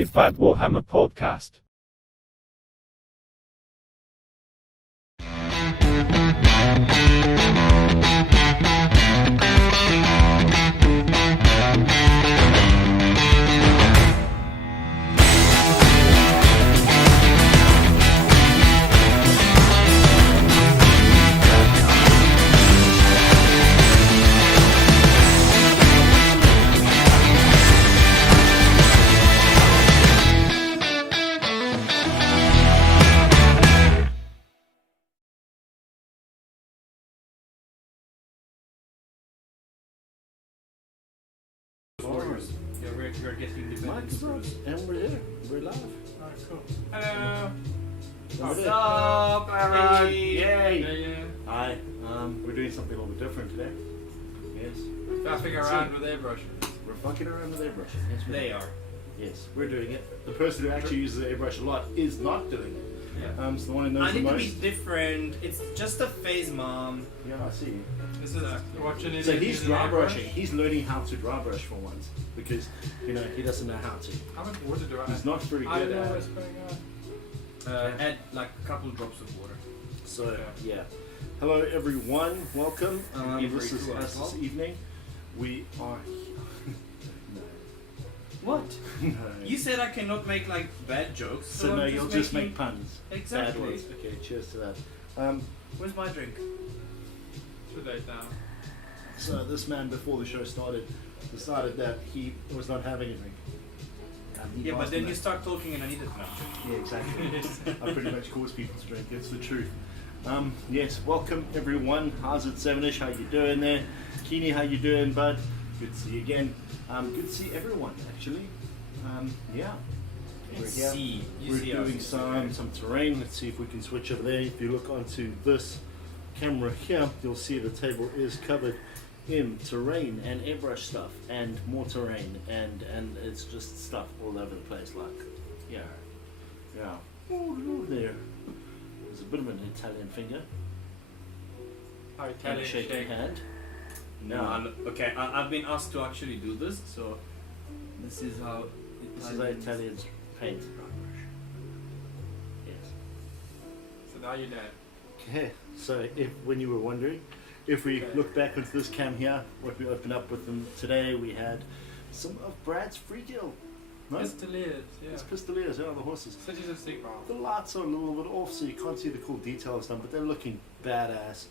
Certified Warhammer Podcast. We're getting the Mike's on, and we're here. We're live. Alright, cool. Hello. What's up, everyone? Yay! Yeah. Hi. We're doing something a little bit different today. Yes. Faffing around with airbrushes. We're fucking around with airbrush. Yes, They are. Yes, we're doing it. The person who actually uses the airbrush a lot is not doing it. Yeah. So the one who knows I the need to most. be different. It's just a phase, Mom. Yeah, I see. This is watching it. So he's dry brushing. He's learning how to dry brush for once because he doesn't know how to. How much water do I He's add? not very I good don't know at what's it. going on. Add like a couple drops of water. So yeah. Hello everyone. Welcome. This is cool us as well. this evening. We are. What? No. You said I cannot make like bad jokes. So I'm no, you'll just making- make puns. Exactly. Bad ones. Okay, cheers to that. Where's my drink? Too late now. So this man, before the show started, decided that he was not having a drink. He Yeah, but passed then him you that. start talking and I need it now. Yeah, exactly. I pretty much cause people to drink. It's the truth. Yes, welcome everyone. How's it, Sevenish? How you doing there? Keeney, how you doing, bud? Good to see you again. Good to see everyone, actually. Yeah. We're Let's here. see. You We're see doing us. some terrain. Let's see if we can switch over there. If you look onto this camera here, you'll see the table is covered in terrain and airbrush stuff and more terrain and it's just stuff all over the place. Like, yeah. Oh, look there. There's a bit of an Italian finger How and a Italian shaking shake. hand. No, okay. I've been asked to actually do this, so this is how. This is how Italians paint. Yes. So now you know. Okay, so if when you were wondering, if we look back into this cam here, what we opened up with them today, we had some of Brad's free kill. No? Pistoliers, yeah. It's Pistoliers, yeah, the horses. Cities of Sigmar. The lights are a little bit off, so you can't see the cool details done, but they're looking badass.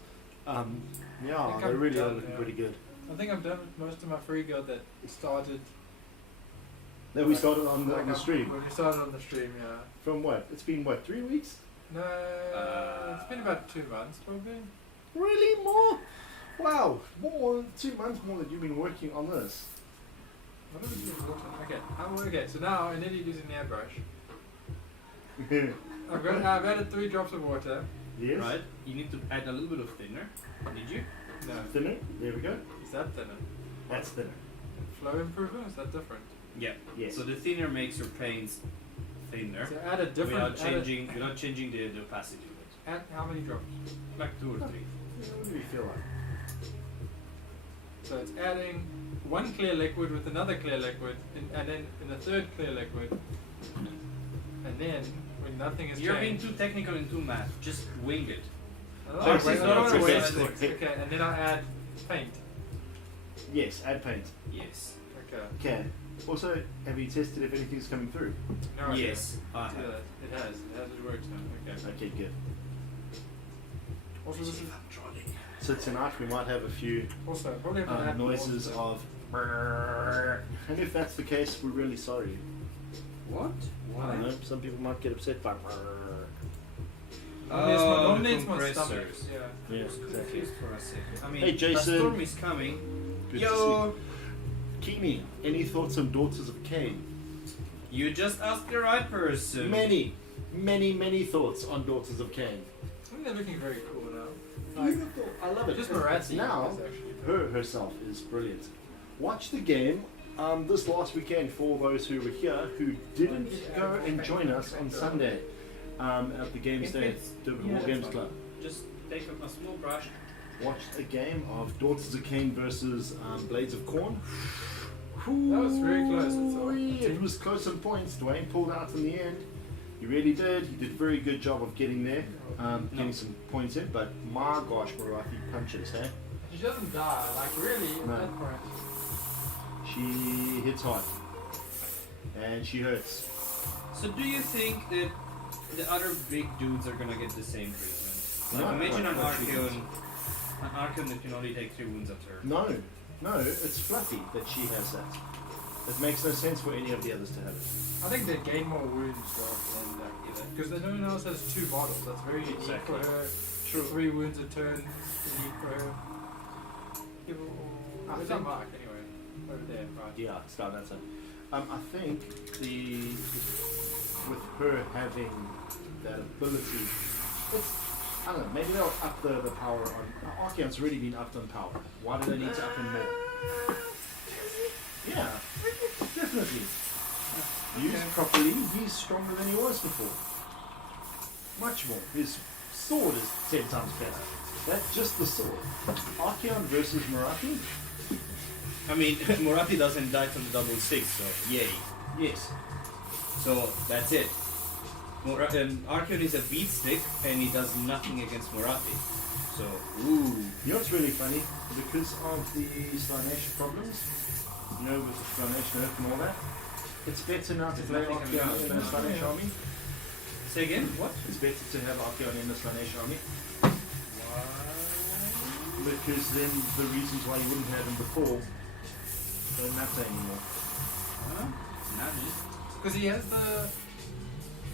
Yeah, think they I'm really are done, looking yeah. pretty good. I think I'm done with most of my free guild that started. Then we started on the, like on the I'm- stream. When we started on the stream, yeah. From what? It's been what, 3 weeks? No, it's been about 2 months probably. Really? More? Wow, more 2 months more that you've been working on this. What is this water? Okay, so now I need to use an airbrush. I've added 3 drops of water. Yes. Right? You need to add a little bit of thinner. Did you? No, Thinner. There we go. is that thinner? That's thinner. Flow improver? Is that different? Yeah. Yes. So the thinner makes your paints thinner. So add a different. Without changing the opacity of Add how many drops? it. Like 2 or 3. What do we feel like? So it's adding one clear liquid with another clear liquid, and then in a third clear liquid, and then when nothing is You're being changed. too technical and too math. Just wing it. Oh, This wait, is no, not no, a no, wait, process. okay, and then I add paint. Yes, add paint. Yes. Okay. Okay. Also, have you tested if anything's coming through? No, Yes. I It have. has. It has. It has. It works now. Okay. Okay, good. Also, this is. So tonight we might have a few Also, probably have to add more noises stuff. of brrrr. And if that's the case, we're really sorry. What? I don't know, some people might get upset by brrrr. Normally it's the my stomach. compressors. Yeah. Yeah, I was exactly. confused for a second. I mean, Hey, Jason. the storm is coming. Good Yo, to see you. Keeney, any thoughts on Daughters of Cain? you just asked the right person. Many thoughts on Daughters of Cain. I think they're looking very cool now. Like, Beautiful. I love it. just It's Morazzi now, is actually. her herself is brilliant. Watch the game this last weekend for those who were here who didn't go and join us on Sunday at the Games If Day it's- at Durban yeah, War that's Games fine. Club. Just take a small brush. Watched a game of Daughters of Cain versus Blades of Corn. That was very close, I thought. It was close on points. Dwayne pulled out in the end. He really did. He did a very good job of getting there, getting some points in. But my gosh, Marathi punches, hey? She doesn't die, like really, at No. that point. She hits hard. And she hurts. So do you think that the other big dudes are gonna get the same treatment? Like No, imagine an what Archeon that can only take 3 wounds a turn. No, it's Fluffy that she has that. It makes no sense for any of the others to have it. I think they gain more wounds though than either. Because no one else has 2 models. That's very unique Exactly. for her. True. 3 wounds a turn. Unique for her. Where's that think- mark anyway? Over there, right. Yeah, start that side. I think with her having that ability, I don't know, maybe they'll up the power on. Archeon's already been upped on power. Why do they need to up him more? Yeah, definitely. Used properly, he's stronger than he was before. Much more. His sword is 10 times better. That's just the sword. Archeon versus Marathi? I mean, Marathi doesn't die from the double 6, so yay. Yes. So that's it. Archeon is a beat stick and he does nothing against Marathi. So, ooh. You know what's really funny? Because of the Slanesh problems, you know, with the Slanesh nerf and all that, it's better now to There's play nothing Archeon in a Slanesh army. Say again? What? It's better to have Archeon in the Slanesh army. Because then the reasons why you wouldn't have him before don't matter anymore. Huh? Nani? Because he has the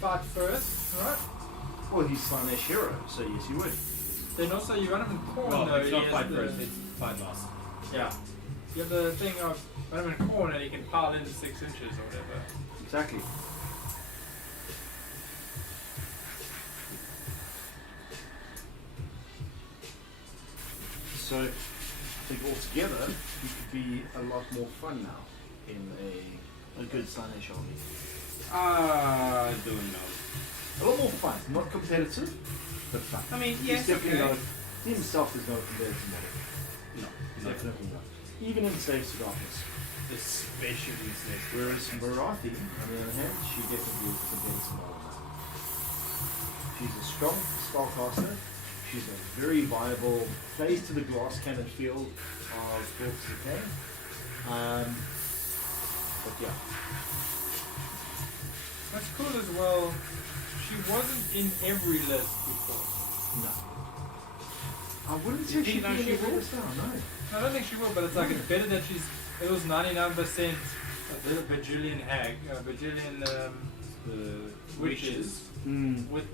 fight first, right? Well, he's Slanesh hero, so yes, you would. Then also you run him in corn Well, though. it's he not has 5 the- first, it's 5 last. Yeah, You have the thing of run him in corn and he can pile into 6 inches or whatever. exactly. So, I think altogether, he could be a lot more fun now in a good Slanesh army. I don't know. A lot more fun, not competitive, but fun. I mean, He's yes, definitely okay. not, he himself is not a competitive model. No, Definitely not. Even in Slaves to Darkness. especially Snake. Whereas Marathi, on the other hand, she definitely is a competitive model now. She's a strong spellcaster. She's a very viable, plays to the glass cannon field of Wolf's Decay. But yeah. That's cool as well. She wasn't in every list before. No. I wouldn't You say think she'd now be she in the will? list now, no. I don't think she will, but it's like it's better that it was 99% a little bajillion witches Mm. with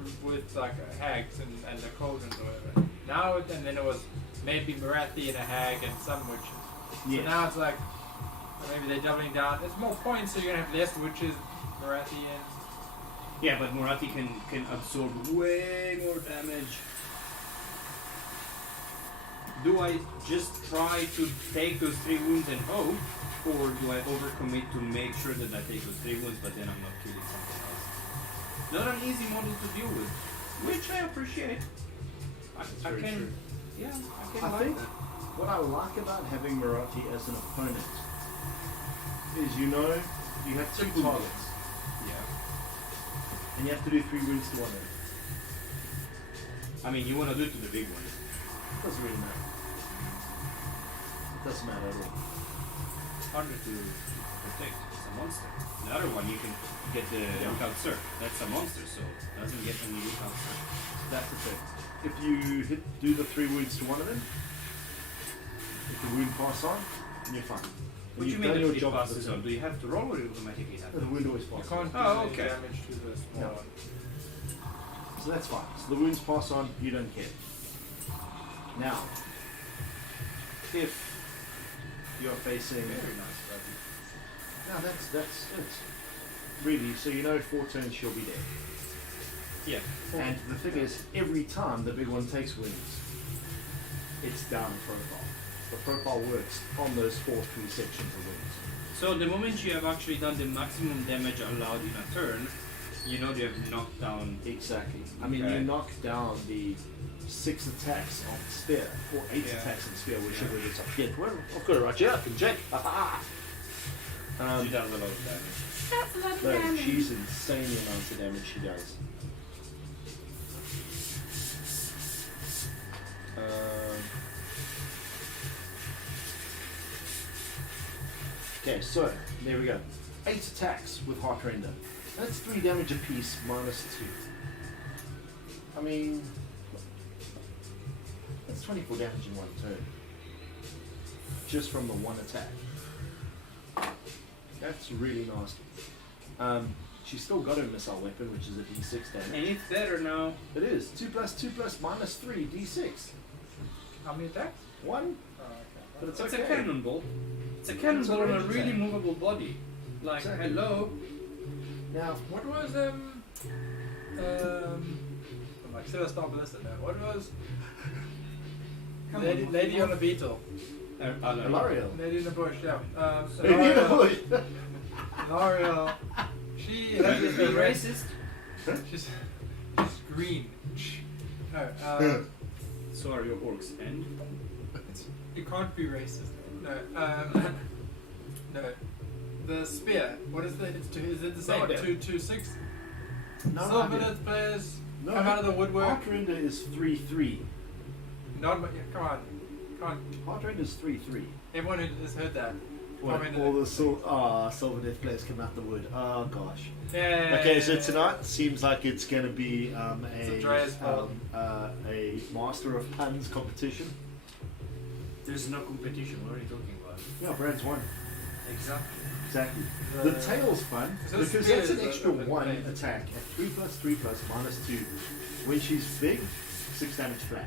like hags and the cauldrons or whatever. Now and then it was maybe Marathi and a hag and some witches. Yes. So now it's like maybe they're doubling down. There's more points, so you're gonna have less witches, Marathi and Yeah, but Marathi can absorb way more damage. Do I just try to take those 3 wounds and hope, or do I overcommit to make sure that I take those 3 wounds, but then I'm not killing something else? Not an easy model to deal with, which I appreciate. I very can, true. yeah, I can I like think that. what I like about having Marathi as an opponent is you have 2 targets Yeah. and you have to do 3 wounds to one of them. I mean, you want to do it to the big one. It doesn't really matter. It doesn't matter at all. Harder to protect. It's a monster. The other one you can get the lookout sir. That's a monster, so it doesn't get any lookout sir. That's the thing. If you do the 3 wounds to one of them, if the wound pass on, then you're fine. What do you You've mean done that your it job for passes the on? team. Do you have to roll or it automatically The happens? wound always you passes can't on. do Oh, any okay. damage to the small No. one. So that's fine. So the wounds pass on, you don't care. Now, if you're facing... Very nice, buddy. No, that's it. Really, so you know 4 turns she'll be there. Yeah. And the thing is, every time the big one takes wounds, it's down profile. The profile works on those 4 3 sections of wounds. So the moment you have actually done the maximum damage allowed in a turn, you know you have knocked down. Exactly. I mean, Okay. you knock down the 6 attacks on the spear, or 8 Yeah. attacks on the spear, whichever it is up here. Well, I've got it right here, I can check. She does a lot of damage. That's a lot of No, damage. she's insane the amount of damage she does. Okay, so there we go. 8 attacks with Heart Render. That's 3 damage apiece minus 2. I mean, that's 24 damage in one turn. Just from the one attack. That's really nasty. She's still got her missile weapon, which is a d6 damage. And it's better now. It is 2 plus 2 plus minus 3 d6. How many attacks? 1, Oh, okay. but it's It's okay. a cannonball. It's a cannonball on a range really attack. movable body. Like, Exactly. hello. Now, What was I'm like, should I stop listening now? What was Come Lady, on. Lady on a Beetle? Alariel. Lady in the bush, yeah. Lady in the bush. Alariel. She Are has you this being red. racist? She's green. No, So are your orcs. And? you can't be racist. No, no. The spear. What is the? Is it the same? Spear. 226. No Silver idea. players No. come out of the woodwork. Heart Render is 3-3. Not, yeah, come on. Heart Render is 3-3. Everyone who has heard that. What, comment all in the Silver Death players come out the wood. Oh gosh. Yeah. Okay, so tonight seems like it's going to be It's Andreas' fault. a Master of Puns competition. There's no competition. What are you talking about? Yeah, Brad's won. Exactly. Exactly. Uh, The tail's fun so because spear that's an is a- extra a bit 1 plain. attack at 3 plus 3 plus minus 2. When she's big, 6 damage flat.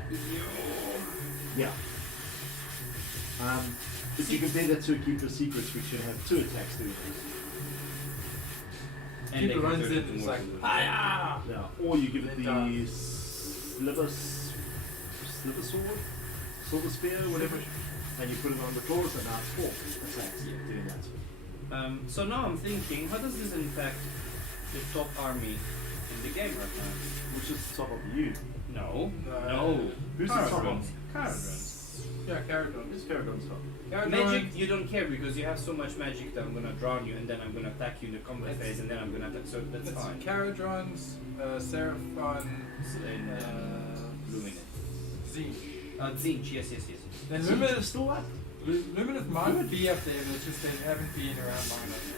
Yeah. But you compare that to a Keeper Secrets, which can have 2 attacks doing this. And Keeper they can runs turn in, into it's more like, than- ah! Yeah. Or you give it And the sliver sword, silver spear, whatever, and you put it on the claws, and now it's 4 attacks. Yeah, doing that. So now I'm thinking, how does this impact the top army in the game right now? Which is the top of you. No. No. No. Who's the top Caradron. of? Caradron. Yeah, Caradron. Who's Caradron's top? Magic, you don't care because you have so much magic that I'm gonna drown you and then I'm gonna attack you in the combat It's- phase and then I'm gonna attack, so that's It's fine. Caradron's, Seraphon, So then, Lumineth. Zinch. Zinch, yes. Then Is Luminous, still up? Luminous might be up there, but it's just they haven't been around long enough.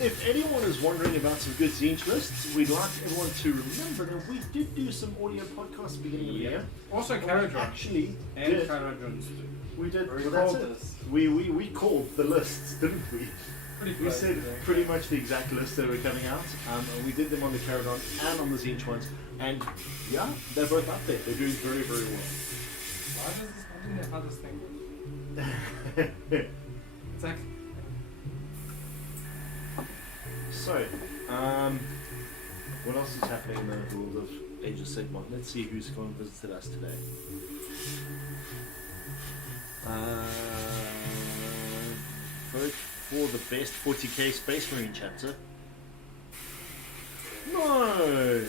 If anyone is wondering about some good Zinch lists, we'd like everyone to remember that we did do some audio podcasts at the beginning of the Yeah. year. Also And we Caradron. actually And did. Caradron's too. We did. We Well, that's called it. this. We called the lists, didn't we? Pretty We close, said I think. pretty much the exact list that were coming out. And we did them on the Caradon and on the Zinch ones. And yeah, they're both up there. They're doing very, very well. Why does this, I don't know how this thing It's like, So, what else is happening in the world of Age of Sigmar? Let's see who's gone and visited us today. Vote for the best 40k Space Marine chapter. No!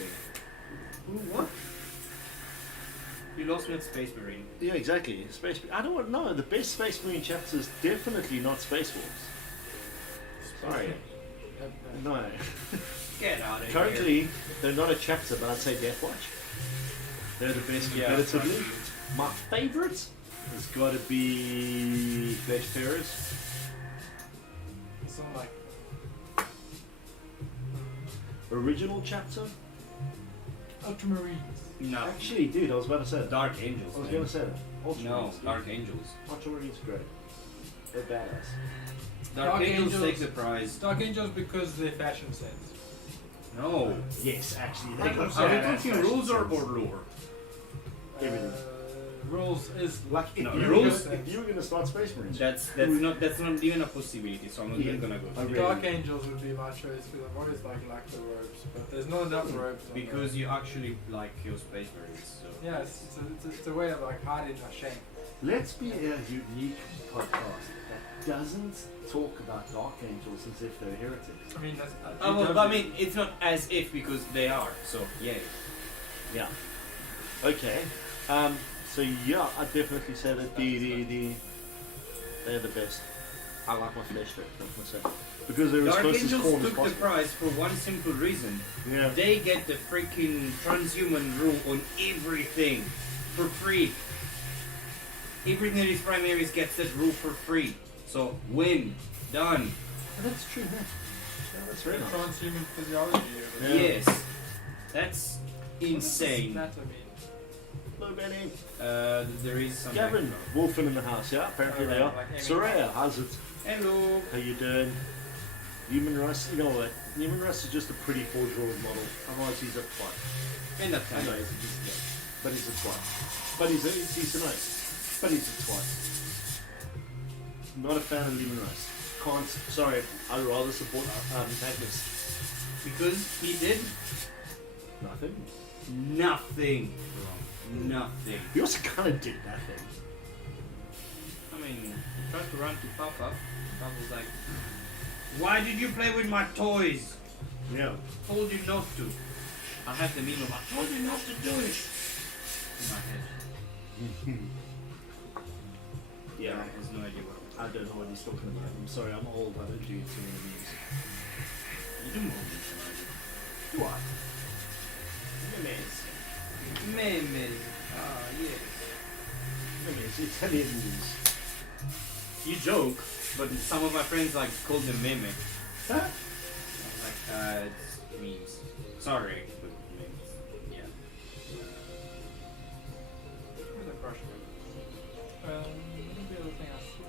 What? You lost me at Space Marine. Yeah, exactly. Space. I don't know. The best Space Marine chapter is definitely not Space Wolves. Sorry. No. Get out of here. Currently, they're not a chapter, but I'd say Deathwatch. They're the best Yeah, competitively. My favourite has got to be Flesh Terrors. it's not like, Original chapter? Ultramarines. No. Actually, dude, I was about to say that. Dark Angels. I was man. going to say that. Ultramarines, No, dude. Dark Angels. Ultramarines are great. They're badass. Dark, Dark Angels, Angels- take the prize. Dark Angels because of their fashion sense. No. Yes, actually, Are they got Are we badass talking fashion rules or sense. lore? Everything. Rules is Like, if, No, you rules- if you were going to start Space Marines, That's not even a possibility. So I'm not Yeah. even gonna go. I for it. really- Dark Angels would be my choice because I've always like the robes, but there's not enough robes. on Because there. you actually like your Space Marines. So. Yeah, it's a way of like hiding my shame. let's be a unique podcast that doesn't talk about Dark Angels as if they're heretics. I mean, that's. Well, I mean, it's not as if because they are. So yay. Yeah. Okay. So yeah, I'd definitely say that they're the best. I like my flesh straight, that's what I say. Because they're as Dark close as Angels corn as took the possible. prize for one simple reason. Yeah. They get the freaking transhuman rule on everything for free. Everything that is primaries gets that rule for free. So win. Done. Oh, that's true, man. Yeah, that's very nice. Transhuman physiology. Or Yeah. Yes. That's insane. What does that mean? Hello, Benny. There is some Gavin, background. Wolfen in the house, yeah? Apparently they are. Like Amy. Soraya, how's it? Hello. How you doing? Human Russ, you know what? Human Russ is just a pretty forge-rolled model. Otherwise he's a twat. And that I kind know of. he's a decent guy. But he's a twat. But he's a decent nice. But he's a twat. Not a fan of Human Russ. Can't, sorry, I'd rather support Magnus. Because he did Nothing. nothing wrong. Nothing. He also kind of did nothing. I mean, he tried to run to Papa. Papa was like, "Why did you play with my toys? Yeah. Told you not to." I have the meme of, "I told you not to do it." In my head. Yeah. I have no idea what. I don't know what he's talking about. I'm sorry, I'm old. I don't do too many memes. You do more than I do. Do I? Memes. Memes. Ah, yes. Memes, Italian memes. You joke, but some of my friends like called them meme. Huh? I was like, it's memes. Sorry, but memes. Yeah. Where's the brush go? Maybe the other thing I see.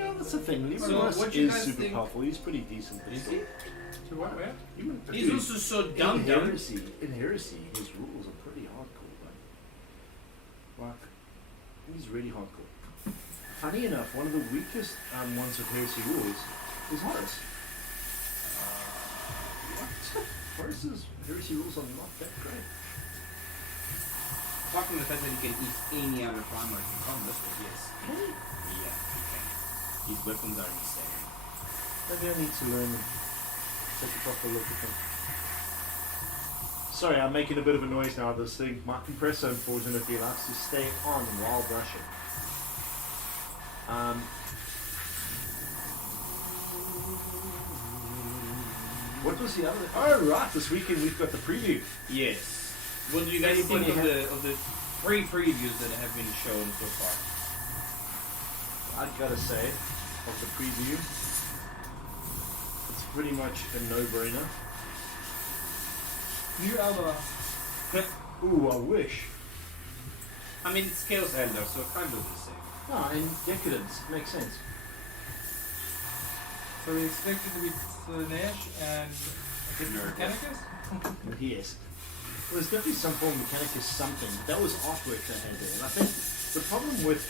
Yeah, that's the thing. Levi So, Rice what do you is guys super think- powerful. He's pretty decent. but Is still. he? To what? Where? Even He's also so dumb, in dumb. heresy, his rules are pretty hardcore, though. Like, he's really hardcore. Funny enough, one of the weakest ones of heresy rules is Horus. What? Horus's heresy rules are not that great. Apart from the fact that he can eat any other climber in combat, but yes. Can he? Yeah, he can. His weapons are insane. Maybe I need to learn them. Take a proper look at them. Sorry, I'm making a bit of a noise now. This thing, my compressor, unfortunately, likes to stay on while brushing. What was the other? Oh, right. This weekend we've got the preview. Yes. What do you guys Anybody think of the 3 previews that have been shown so far? I've got to say, of the preview, it's pretty much a no-brainer. New Elder. Ooh, I wish. I mean, it scales Elder, so kind of the same. Ah, and Decadence makes sense. So we expect it to be Slanesh and Nerd. Mechanicus? Yes. Well, there's definitely some form of Mechanicus something. That was artwork they had there. And I think the problem with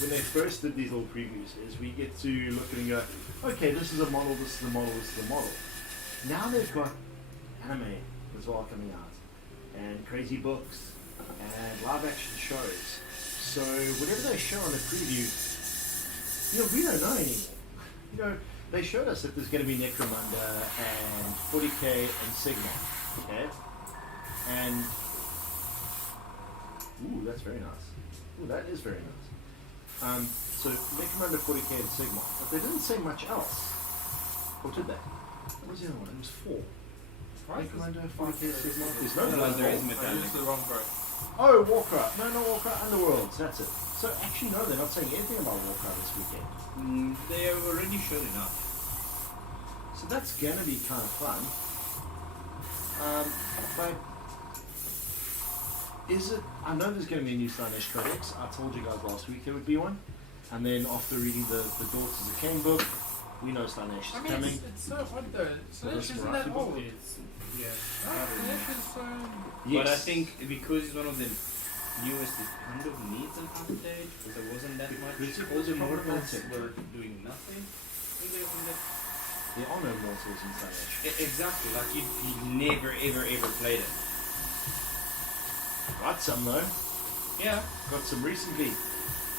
when they first did these little previews is we get to look at it and go, okay, this is a model, this is a model, this is a model. Now they've got anime as well coming out, and crazy books, and live action shows. So whatever they show on the preview, we don't know anymore. They showed us that there's going to be Necromunda and 40k and Sigma, okay? And ooh, that's very nice. Ooh, that is very nice. So Necromunda, 40k and Sigma, but they didn't say much else. Or did they? What was the other one? It was 4. Necromunda, 40k, Sigma. There's no Otherwise there is I Metallic. used the wrong quote. Oh, Warcraft. No, Warcraft Underworlds. That's it. So actually, no, they're not saying anything about Warcraft this weekend. They have already shown enough. So that's gonna be kind of fun. But is it? I know there's gonna be a new Slanesh Codex. I told you guys last week there would be one. And then after reading the Daughters of Cain book, we know Slanesh is I mean, coming. it's so odd though. Slanesh isn't that Marathi old. It's, yeah. Slanesh is so... But I think because it's one of the newest, it kind of needs an update because there wasn't that much. Because it All was the a mortals problematic. were doing nothing. I think there wasn't that. There are no mortals in Slanesh. Exactly, like you never ever played it. Got some though. Yeah. Got some recently.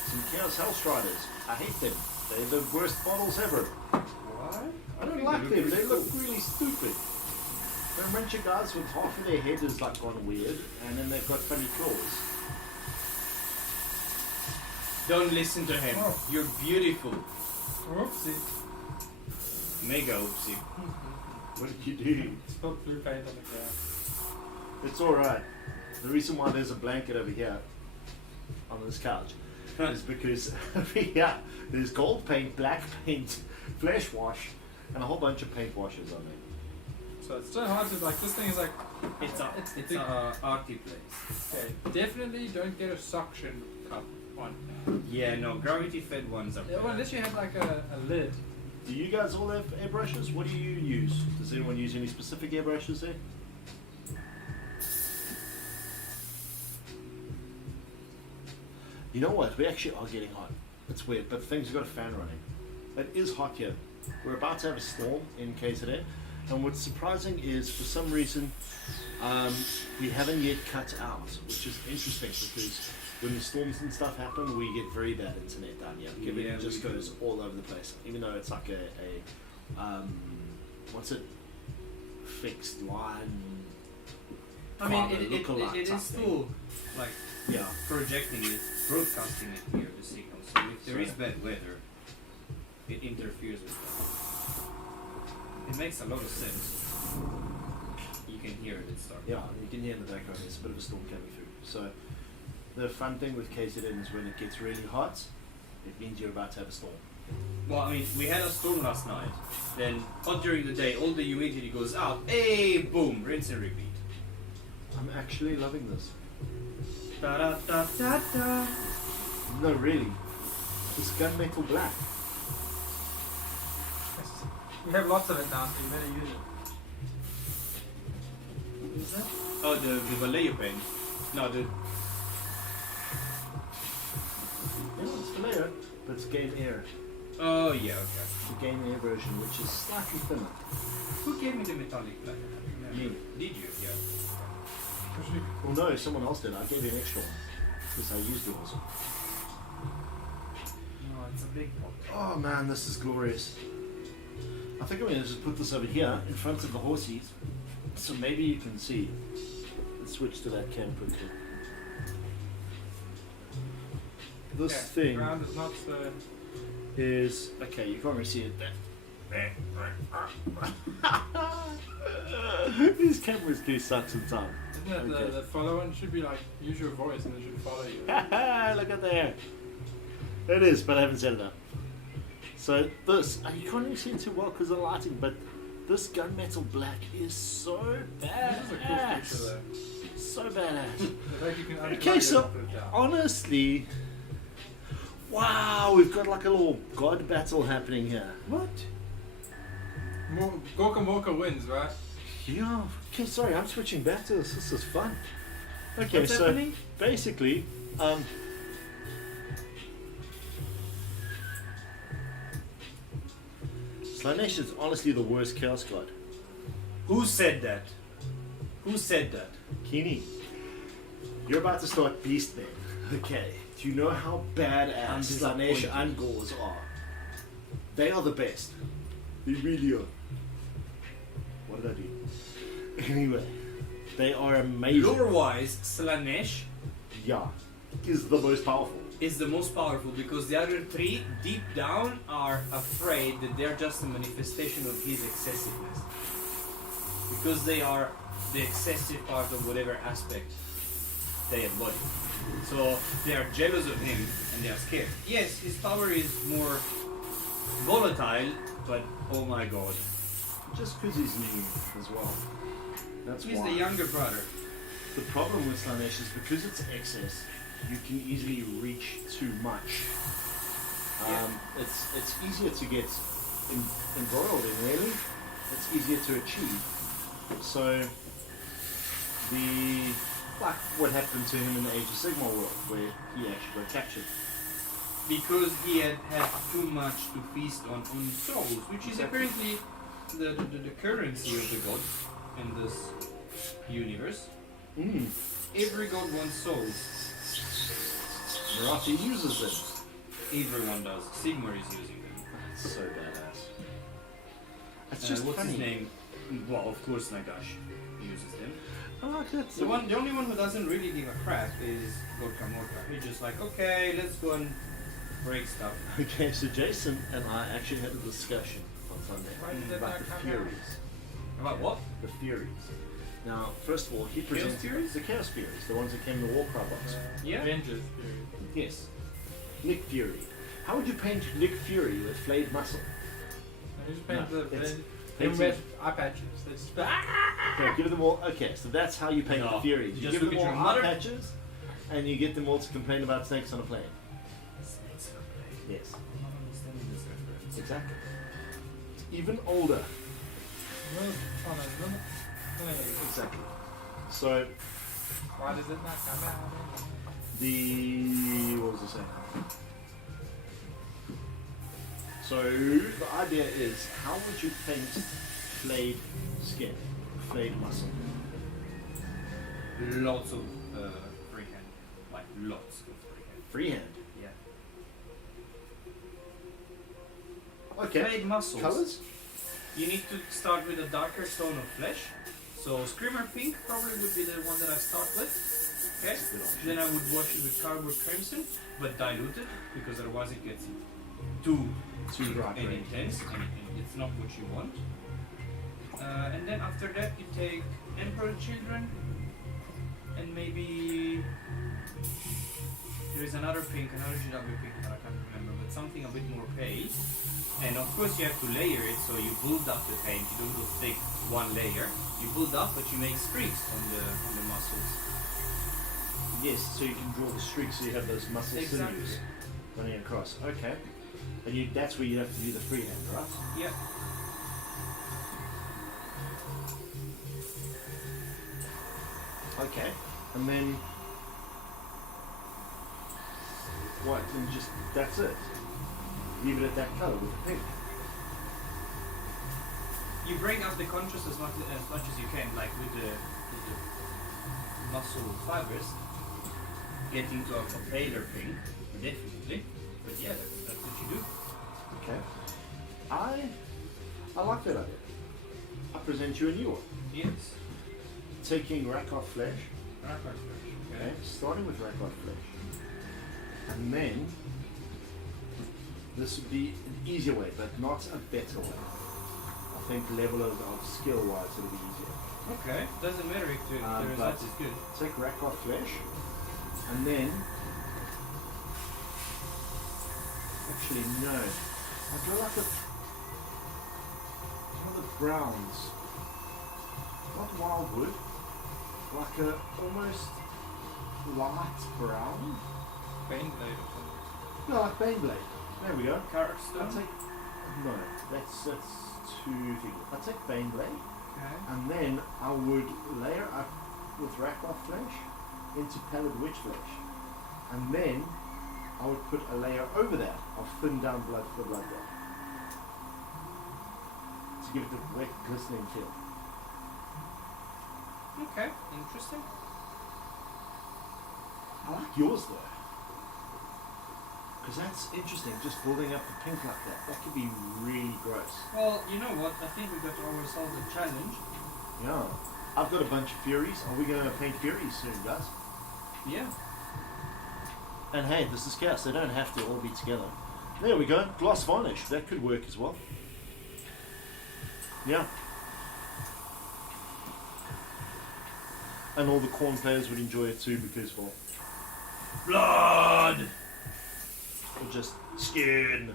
Some Chaos Hellstriders. I hate them. They're the worst models ever. What? I don't like them. They look really stupid. They're a bunch of guys with half of their head is like gone weird, and then they've got funny claws. Don't listen to him. Oh. You're beautiful. Whoopsie. Mega oopsie. What did you do? Spilled blue paint on the ground. It's alright. The reason why there's a blanket over here on this couch is because over here there's gold paint, black paint, flesh wash, and a whole bunch of paint washes on it. So it's so hard to like. This thing is like. It's big. a arty place. Okay, definitely don't get a suction cup one. Yeah, no, gravity fed ones are Yeah, well, unless you have like a lid. Do you guys all have airbrushes? What do you use? Does anyone use any specific airbrushes there? You know what? We actually are getting hot. It's weird, but things have got a fan running. It is hot here. We're about to have a storm in KZN, and what's surprising is for some reason we haven't yet cut out, which is interesting because when the storms and stuff happen, we get very bad internet down here. It just goes all over the place, even though it's like a what's it? Fixed line. I mean, carbon it lookalike is type still like Yeah. projecting it, broadcasting it here, the signal. So if there is bad weather, it interferes with that. It makes a lot of sense. You can hear it start. Yeah, you can hear in the background there's a bit of a storm coming through. So the fun thing with KZN is when it gets really hot, it means you're about to have a storm. Well, I mean, we had a storm last night. Then, hot during the day, all the humidity goes out. Hey, boom, rinse and repeat. I'm actually loving this. Da da da da da. No, really. It's gunmetal black. We have lots of it now, so you better use it. What is that? Oh, the Vallejo paint. No, the. Yeah, it's Vallejo, but it's Game Air. Oh, yeah, okay. The Game Air version, which is slightly thinner. Who gave me the metallic black? Me. Did you? Yeah. Well, no, someone else did. I gave you an extra one because I used yours. No, it's a big pot. Oh man, this is glorious. I think I'm going to just put this over here in front of the horses so maybe you can see. Let's switch to that cam quickly. This thing Ground is not is okay. You can't really see it. These cameras do suck sometimes. Isn't it Okay. the follow one should be like use your voice and it should follow you. Look at there. It is, but I haven't set it up. So this, you can't really see it too well because of the lighting, but this gunmetal black is so badass. This is a cool picture though. So badass. The fact you can unplug Okay, it so and put it down. honestly, wow, we've got like a little god battle happening here. What? Gorka Morka wins, right? Yeah. Okay, sorry, I'm switching back to this. This is fun. Okay, What's so happening? basically, Slanesh is honestly the worst Chaos God. Who said that? Who said that? Keeney, you're about to start Beast Man. Okay. Do you know how I'm badass Slanesh disappointed. and Gauls are? They are the best. They really are. What did I do? Anyway, they are amazing. Lore-wise, Slanesh Yeah, is the most powerful. is the most powerful because the other three, deep down, are afraid that they're just a manifestation of his excessiveness. Because they are the excessive part of whatever aspect they embody. So they are jealous of him and they are scared. Yes, his power is more volatile, but oh my god. Just because he's new as well. That's He's why. the younger brother. The problem with Slanesh is because it's excess, you can easily reach too much. It's easier to get embroiled in, really. It's easier to achieve. So, like what happened to him in the Age of Sigmar world, where he actually got captured. Because he had too much to feast on souls, which is apparently the currency of the gods in this universe. Mm. Every god wants souls. Marathi uses them. Everyone does. Sigmar is using them. That's so badass. It's just what's funny. his name? Well, of course Nagash uses them. I like that. The only one who doesn't really give a crap is Gorka Morka. He's just like, okay, let's go and break stuff. Okay, so Jason and I actually had a discussion on Sunday Why did that about not the come out? Furies. About what? The Furies. Now, first of all, he presented Furies? the Chaos Furies, the ones that came in the Warcry box. Yeah. Avengers theory. Yes. Nick Fury. How would you paint Nick Fury with flayed muscle? I just paint No, the it's red. painted- Red eye patches. They just Okay, give them all. Okay, so that's how you paint No, the Furies. you You just give look them at all your eye mother- patches, and you get them all to complain about snakes on a plane. Snakes are play. Yes, I'm not understanding this reference. exactly. It's even older. on a limit. Exactly. So Why does it not come out? what was I saying? So the idea is, how would you paint flayed skin, flayed muscle? Lots of freehand. Like lots of freehand. Freehand. Yeah. Okay. Flayed muscles. Colors? You need to start with a darker tone of flesh. So Screamer Pink probably would be the one that I start with. Okay. That's a good option. Then I would wash it with Cardboard Crimson, but diluted, because otherwise it gets too Too bright and red. intense, and it's not what you want. And then after that you take Emperor Children, and maybe there is another pink, another GW pink that I can't remember, but something a bit more pale. And of course you have to layer it, so you build up the paint. You don't just take one layer. You build up, but you make streaks on the muscles. Yes, so you can draw the streaks so you have those muscle Exactly. sinews running across. Okay. And that's where you have to do the freehand, right? Yeah. Okay. And then what? And just that's it. Leave it at that color with the pink. You bring up the contrast as much as you can, like with the muscle fibers, getting to a paler pink, definitely. But yeah, that's what you do. Okay. I like that idea. I present you a new one. Yes. Taking Rakoff flesh. Okay. Okay. Starting with Rakoff flesh. And then this would be an easier way, but not a better way. I think level of skill wise it'll be easier. Okay. Doesn't matter if the But result is good. take Rakoff flesh and then actually no. I feel like the browns. Not wildwood. Like a almost light brown. Baneblade or something. No, like Baneblade. There we go. Carrot I'll stone. take no, that's too thick. I'll take Baneblade Okay. and then I would layer up with Rakoff flesh into pallid witch flesh. And then I would put a layer over that of thin down blood for the blood dye. To give it the wet, glistening feel. Okay. Interesting. I like yours though. Because that's interesting, just building up the pink like that. That could be really gross. Well, you know what? I think we got ourselves a challenge. Yeah. I've got a bunch of Furies. Are we going to paint Furies soon, guys? Yeah. And hey, this is Chaos. They don't have to all be together. There we go. Gloss varnish. That could work as well. Yeah. And all the Corn players would enjoy it too because, well, Blood. or just skin.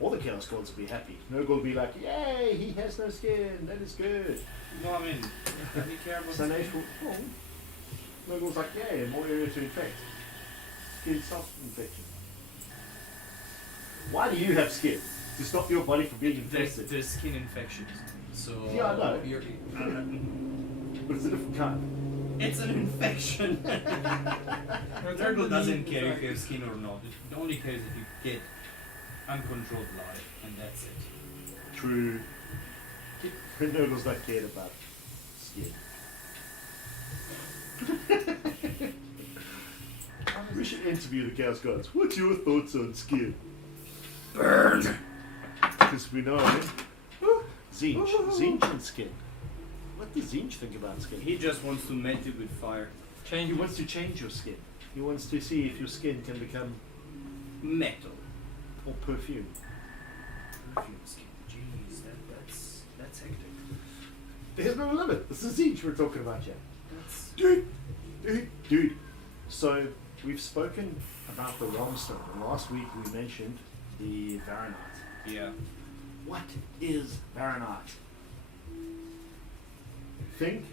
All the Chaos Gods will be happy. Nurgle will be like, yay, he has no skin. That is good. No, I mean, we care about So skin. Nash will, Nurgle's like, yay, more area to infect. Skin self-infection. Why do you have skin? To stop your body from being infested. There's skin infections. So Yeah, I know. You're, But it's a different kind. it's an infection. Nurgle doesn't care if you have skin or not. It only cares if you get uncontrolled life, and that's it. True. Nurgle's not cared about skin. We should interview the Chaos Gods. What's your thoughts on skin? Burn. Because we know Zinch and skin. What does Zinch think about skin? He just wants to mate it with fire. He wants to change your skin. He wants to see if your skin can become Metal. or perfume. Perfume skin. Jeez, that's hectic. There's no limit. This is each we're talking about here. That's Dude. So we've spoken about the realm stone. And last week we mentioned the Varanite. yeah. What is Varanite? Think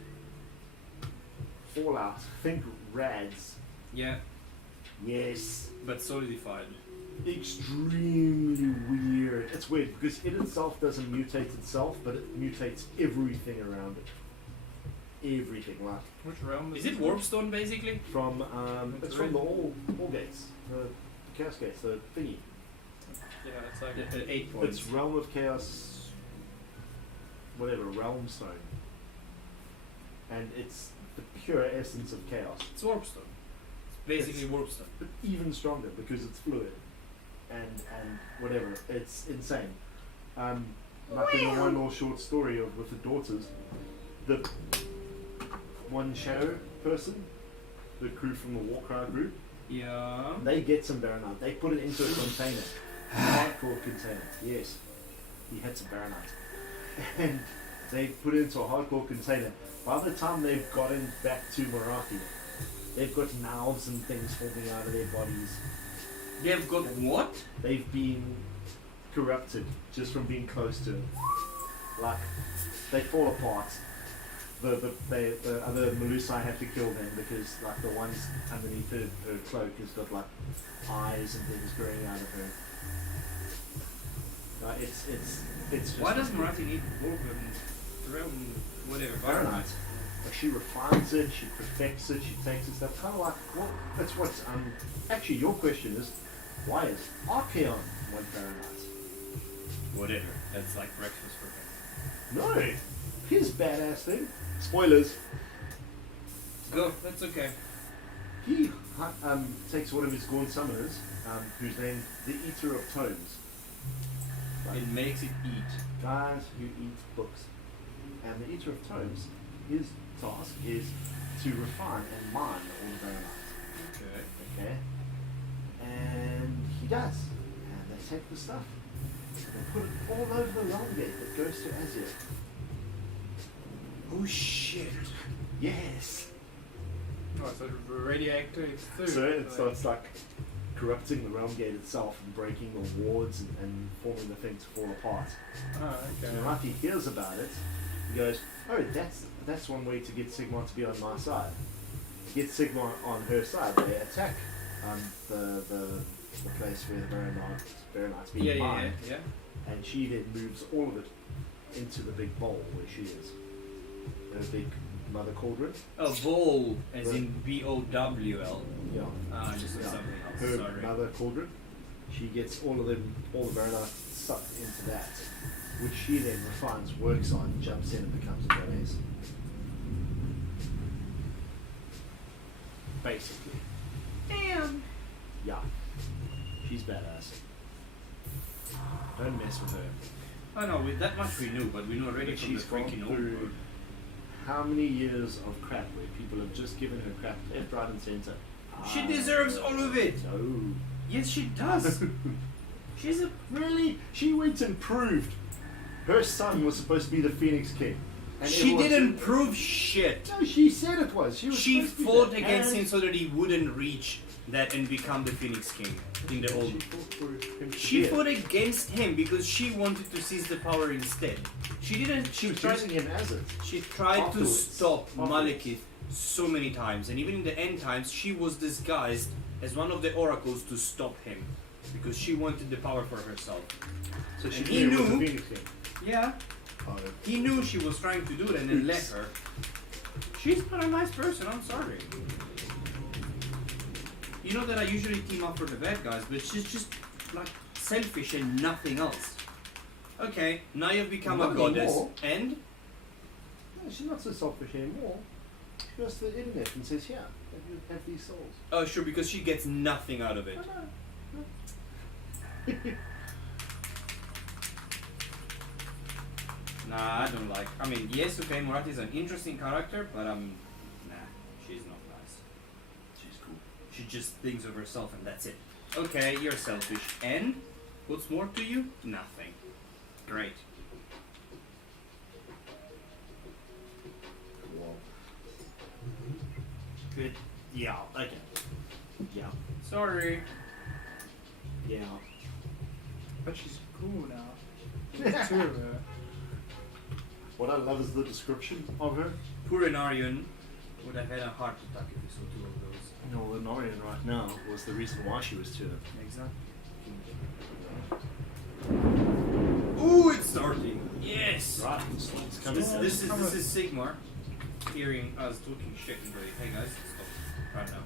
Fallout. Think Rads. Yeah, Yes. but solidified. Extremely weird. It's weird because it itself doesn't mutate itself, but it mutates everything around it. Everything, like Which realm Is it warpstone basically? from it's from the all gates, the chaos gates, the thingy. Yeah, it's like The 8 points. It's realm of chaos, whatever realm stone, and it's the pure essence of chaos. It's warpstone. It's basically warpstone. But even stronger because it's fluid, and whatever. It's insane. Like in the one little short story of with the daughters, the one shadow person, the crew from the Warcry group, Yeah. they get some Varanite. They put it into a container, a hardcore container. Yes, he had some Varanite, and they put it into a hardcore container. By the time they've gotten back to Marathi, they've got mouths and things forming out of their bodies. They've got what? They've been corrupted just from being close to it. Like, they fall apart. The other Melusai have to kill them because, like, the ones underneath her cloak has got, like, eyes and things growing out of her. It's just... Why does Marathi need warp and realm whatever? Varanite. Like, she refines it, she perfects it, she takes it stuff. Kind of like, well, that's what's, actually your question is, why is Archeon want Varanite? Whatever. That's like breakfast for him. No! His badass thing. Spoilers. Go. That's okay. He takes one of his Gorn summoners, who's named the Eater of Tomes. Right. It makes it eat. Guys who eat books. And the Eater of Tomes, his task is to refine and mine all the Varanite. Okay. Okay? And he does. And they take the stuff, and put it all over the realm gate that goes to Azir. Oh shit. Yes! oh, so radioactive too. So it starts like corrupting the realm gate itself and breaking the wards and forming the thing to fall apart. Oh, So okay. when he hears about it, he goes, oh, that's one way to get Sigma to be on my side. Get Sigma on her side. They attack the place where the Varanite's being Yeah. mined. Yeah. And she then moves all of it into the big bowl where she is. The big mother cauldron. A bowl, as The- in BOWL. Yeah. Just Yeah. something else. Her Sorry. mother cauldron. She gets all the Varanite sucked into that, which she then refines, works on, jumps in and becomes a goddess. Basically. Damn. Yeah. She's badass. Don't mess with her. I know, with that much we knew, but we know already But from the she's gone freaking old through world. how many years of crap where people have just given her crap left, right and centre. She deserves all of it. No. Yes, she does. She's a Really? She went and proved her son was supposed to be the Phoenix King. And She everyone didn't said- prove shit. No, she said it was. She was She supposed to be fought that. against And him so that he wouldn't reach that and become the Phoenix King in the old. She fought for him to She be it. fought against him because she wanted to seize the power instead. She didn't. She was tried. using him as it. She tried to Afterwards. stop Afterwards. Malekith so many times, and even in the end times, she was disguised as one of the oracles to stop him because she wanted the power for herself. So she And he knew it was the knew- Phoenix King. Yeah, Oh, he knew she was trying to do it and then let Oops. her. She's not a nice person. I'm sorry. You know that I usually team up for the bad guys, but she's just like selfish and nothing else. Okay, now you've become a Not goddess, anymore. and no, she's not so selfish anymore. She goes to the internet and says, yeah, have these souls. oh sure, because she gets nothing out of it. Nah, I don't like. I mean, yes, okay, Marathi is an interesting character, but nah, she's not nice. She's cool. She just thinks of herself and that's it. Okay, you're selfish. And What's more to you? Nothing. Great. Cool. Good. Yeah. Okay. Yeah. Sorry. Yeah. But she's cool now. There's 2 of her. What I love is the description of her. Poor Enarion would have had a heart attack if he saw 2 of those. No, the Norian right now was the reason why she was 2. Exactly. Ooh, it's starting. Yes. Right. It's coming. This is Sigmar hearing us talking shit and going, hey guys, stop right now.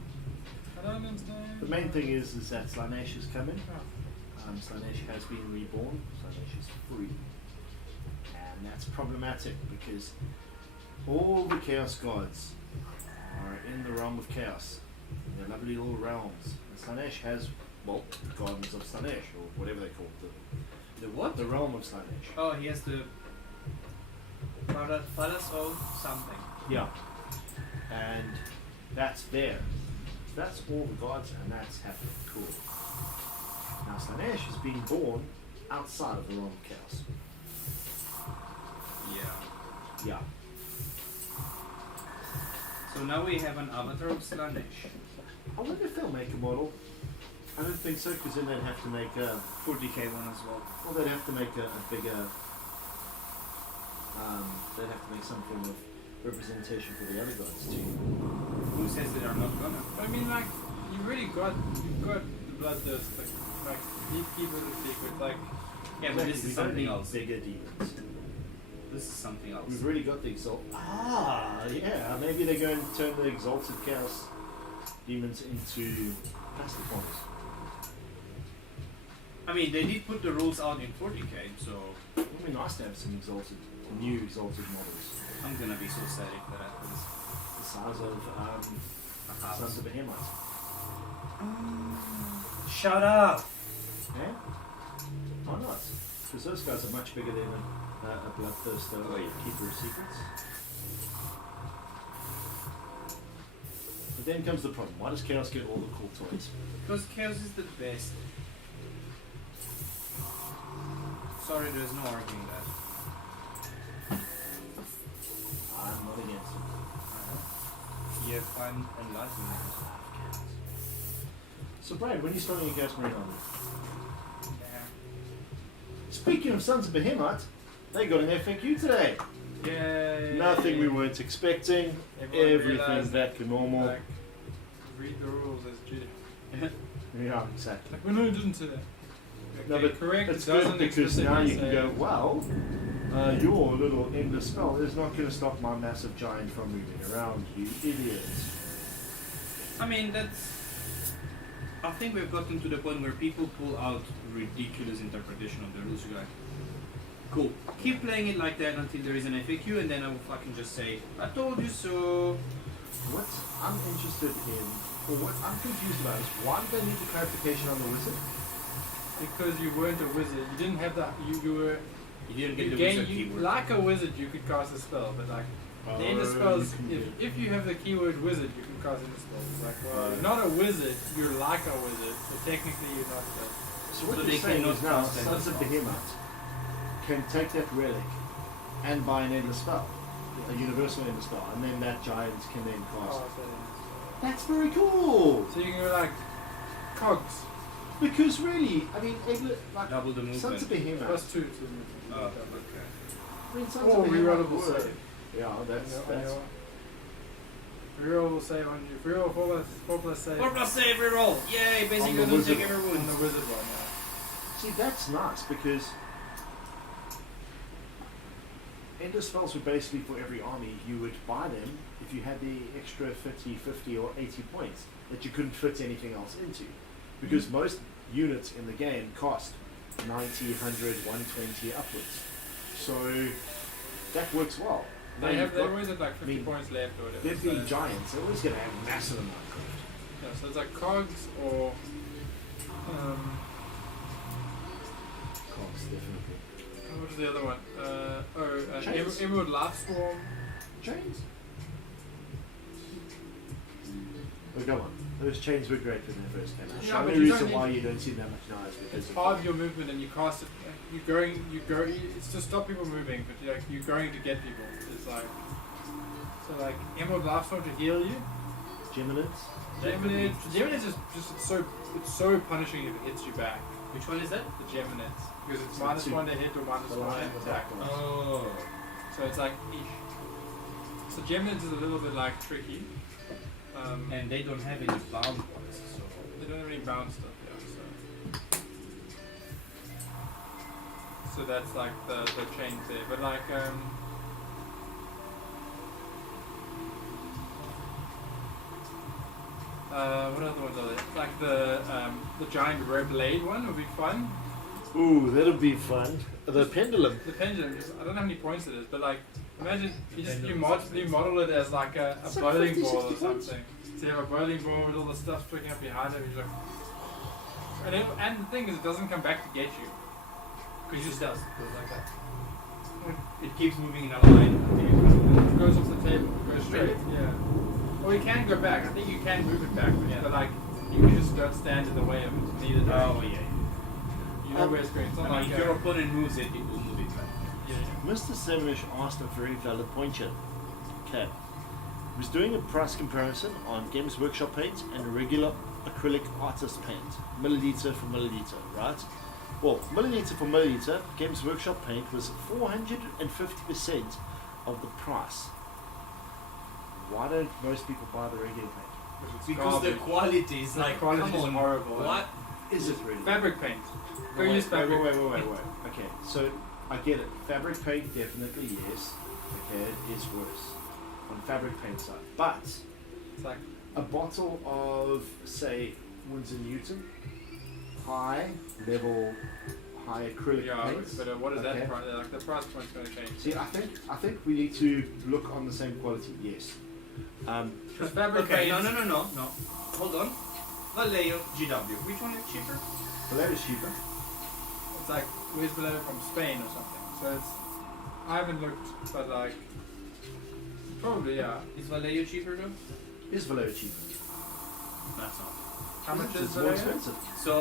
I don't understand. The main thing is that Slanesh is coming. Slanesh has been reborn. Slanesh is free. And that's problematic because all the Chaos Gods are in the realm of Chaos. In their lovely little realms. And Slanesh has, well, the Gardens of Slanesh, or whatever they call it. The what? The realm of Slanesh. Oh, he has the Palace of something. Yeah. And that's there. That's all the gods, and that's happening. Cool. Now, Slanesh is being born outside of the realm of Chaos. Yeah. Yeah. So now we have an avatar of Slanesh. I wonder if they'll make a model. I don't think so, because then they'd have to make a... 40k one as well. Well, they'd have to make a bigger... they'd have to make some form of representation for the other gods too. Who says they are not gonna? I mean, like, you've got the bloodthirst, like deep keeper of the secret, like. Yeah, but this is We've got something the else. bigger demons. This is something else. We've really got the exalt. Ah, yeah. Maybe they're going to turn the exalted chaos demons into plastic ones. I mean, they did put the rules out in 40k, so It would be nice to have some new exalted models. I'm gonna be so sad if that happens. The size of Perhaps. Sons of Behemoth. Shut up! Yeah? Why not? Because those guys are much bigger than a bloodthirster or a keeper of secrets. But then comes the problem. Why does Chaos get all the cool toys? Because chaos is the best. Sorry, there's no arguing that. I'm not against it. You have fun and life in it. So Brad, when are you starting your Chaos Marine army? Yeah. Speaking of Sons of Behemoth, they got an FAQ today. Yay. Nothing we weren't expecting. Everyone Everything realised back to normal. Like, read the rules as Judy. Yeah, exactly. Like, no, it doesn't say that. No, Okay, but correct. it's It doesn't good because now explicitly you can say go, it. well, your little endless spell is not going to stop my massive giant from moving around, you idiots. I mean, that's. I think we've gotten to the point where people pull out ridiculous interpretation of the rules. You're like, cool. Keep playing it like that until there is an FAQ, and then I will fucking just say, I told you so. What I'm interested in, or what I'm confused about is why do they need the clarification on the wizard? Because you weren't a wizard. You didn't have that. You were. You didn't get You the gain, wizard you, keyword. like a wizard, you could cast a spell, but like the end of Oh, spells, you can if you have the keyword wizard, you can cast end of spells. It's like, well, Oh. you're not a wizard, you're like a wizard, so technically you're not a So what So you're they saying cannot is now cast Sons of Behemoth can take that relic and buy an endless spell, a universal endless spell, and then that giant can then cast. Oh, so end of spell. That's very cool! So you can go like cogs Because really, I mean, like, Double the movement. Sons of Behemoth. plus 2 to move. Oh, okay. I mean, Sons Oh, of Behemoth rerollable would. save. Yeah, that's. Reroll save on you. Reroll 4 plus save. 4 plus save reroll! Yay! On Basically, the don't wizard. take every On wound. the wizard one, yeah. See, that's nice because Ender spells were basically for every army. You would buy them if you had the extra 50, 50, or 80 points that you couldn't fit anything else into. Because most units in the game cost 90, 100, 120 upwards. So that works well. Now They you've got- always have like 50 I mean, points left or whatever. they're so- being giants. They're always going to have a massive amount of credit. Yeah, so it's like cogs or Costs, definitely. what was the other one? Chains. Emerald Lightstorm. Chains? Oh, go on. Those chains were great when they first came out. Yeah, The but only you don't reason need- why you don't see that much now is because It's of part of your movement, and you cast it. It's to stop people moving, but you're going to get people. It's like so Emerald Blastform to heal you. Geminids. Geminids is just it's so punishing if it hits you back. Which one is that? The Geminids, because it's So minus two. 1 to hit or minus The 1 lion to with attack. that one. Oh. So it's like, eesh. So Geminids is a little bit like tricky. And they don't have any bound ones, so. They don't have any bound stuff, so that's like the chains there. But like what other ones are there? Like the giant red blade one would be fun. Ooh, that'll be fun. The pendulum. The pendulum, just, I don't know how many points it is, but like imagine you Pendulum. model it as like a It's like bowling 50, ball or 60 points. something. So you have a bowling ball with all the stuff sticking up behind it, and you're like, and the thing is, it doesn't come back to get you. It Because just does. It goes like that. it It keeps moving in a line until you come goes off the table, goes straight. Yeah. Or you can go back. I think you can move it back, but like you can just don't stand in the way of it. Neither do Oh, yeah. you know where it's going. It's not I mean, like if your opponent moves it, it will move it back. yeah. Mr. Seminish asked a very valid point here. Okay. He was doing a price comparison on Games Workshop paint and regular acrylic artist paint. Milliliter for milliliter, right? Well, milliliter for milliliter, Games Workshop paint was 450% of the price. Why don't most people buy the regular paint? Because the Garbage. quality is The like, quality come is on, horrible. what? Is it really? Fabric paint. Go Wait, use fabric. wait. Okay, so I get it. Fabric paint, definitely yes. Okay, it is worse on fabric paint side. But It's like a bottle of, say, Winsor Newton, high level, high acrylic yeah, paint. but what is Okay. that price? Like the price point's going to change. See, I think we need to look on the same quality. Yes. Because fabric Okay, paint. no. Hold on. Vallejo GW. Which one is cheaper? The that is cheaper. It's like where's below from Spain or something. So it's I haven't looked, but like probably yeah. Is Vallejo cheaper though? Is Vallejo cheaper? That's not. How much is It's more Vallejo? expensive. So,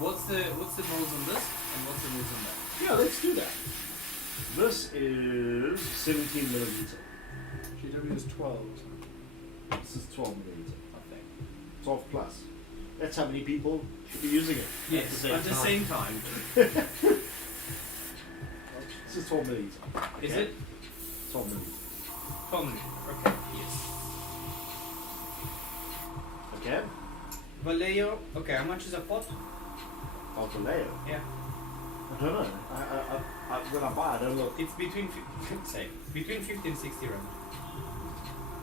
what's the moles on this and what's the moles on that? Yeah, let's do that. This is 17 milliliter. GW is 12 or something, This is 12 milliliter. I think. 12 plus. That's how many people should be using it. Yes, at at the same time. This is 12 milliliter. Is Okay? it? 12 milliliter. 12 minutes. Okay, yes. Okay? Vallejo, okay, how much is a pot? Of Vallejo. Yeah. I don't know. When I buy, I don't look. It's between, between 50 and 60 rand.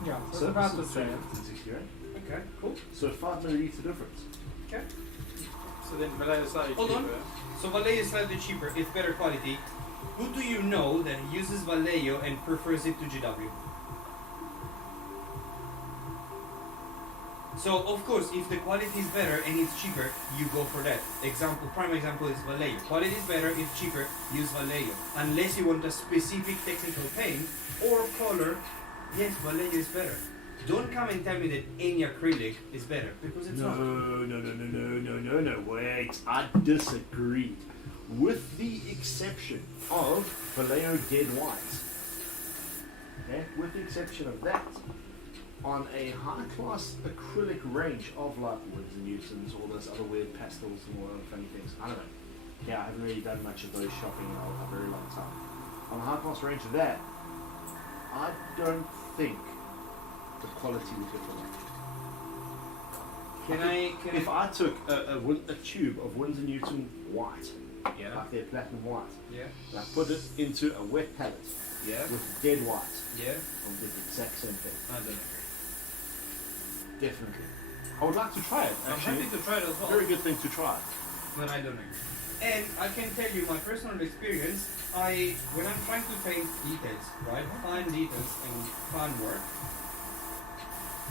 Yeah, so it's So about the this is same. 60, right? Okay, cool. So 5 milliliter difference. Okay. So then Vallejo is slightly Hold on. cheaper. So Vallejo is slightly cheaper, it's better quality. Who do you know that uses Vallejo and prefers it to GW? So of course, if the quality is better and it's cheaper, you go for that. Prime example is Vallejo. Quality is better, it's cheaper, use Vallejo. Unless you want a specific technical paint or color, yes, Vallejo is better. Don't come and tell me that any acrylic is better, because it's not. No. Wait, I disagree. With the exception of Vallejo Dead White. Okay? With the exception of that, on a high class acrylic range of like Winsor Newtons, all those other weird pastels and all other funny things. I don't know. Yeah, I haven't really done much of those shopping in a very long time. On a high class range of that, I don't think the quality would differ much. If I took a tube of Winsor Newton white, Yeah. like their platinum white, Yeah. and I put it into a wet palette Yeah. with dead white, Yeah. I would get the exact same thing. I don't know. Definitely. I would like to try it. I'm Actually, happy to try it as well. very good thing to try. But I don't agree. And I can tell you my personal experience, when I'm trying to paint details, right? Fine details and fine work,